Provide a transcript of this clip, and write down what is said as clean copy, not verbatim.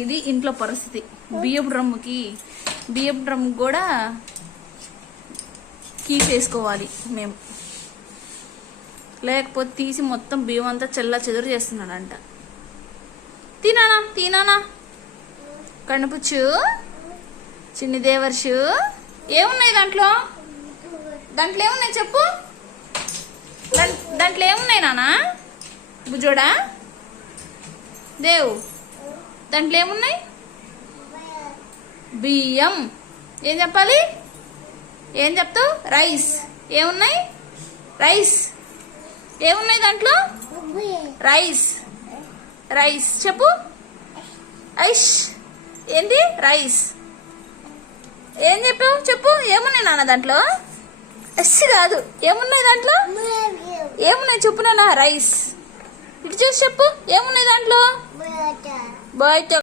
ఇది ఇంట్లో పరిస్థితి. బియ్యపు డ్రమ్ము కూడా కీస్ వేసుకోవాలి మేము, లేకపోతే తీసి మొత్తం బియ్యం అంతా చెల్లా చెదురు చేస్తున్నాడంట. తినానా కణపుచ్చు చిన్ని దేవర్షు. ఏమున్నాయి దాంట్లో ఏమున్నాయి చెప్పు. దాంట్లో ఏమున్నాయి నానా బుజోడా దేవు? దాంట్లో ఏమున్నాయి? బియ్యం. ఏం చెప్పాలి? ఏం చెప్తావు? రైస్. ఏమున్నాయి? రైస్. ఏమున్నాయి దాంట్లో? రైస్ చెప్పు. ఐష్. ఏంటి? రైస్. ఏం చెప్పావు చెప్పు. ఏమున్నాయి నాన్న దాంట్లో? అస్ కాదు, ఏమున్నాయి దాంట్లో? ఏమున్నాయి చెప్పు నాన్న. రైస్. ఇటు చూసి చెప్పు. ఏమున్నాయి దాంట్లో? బయట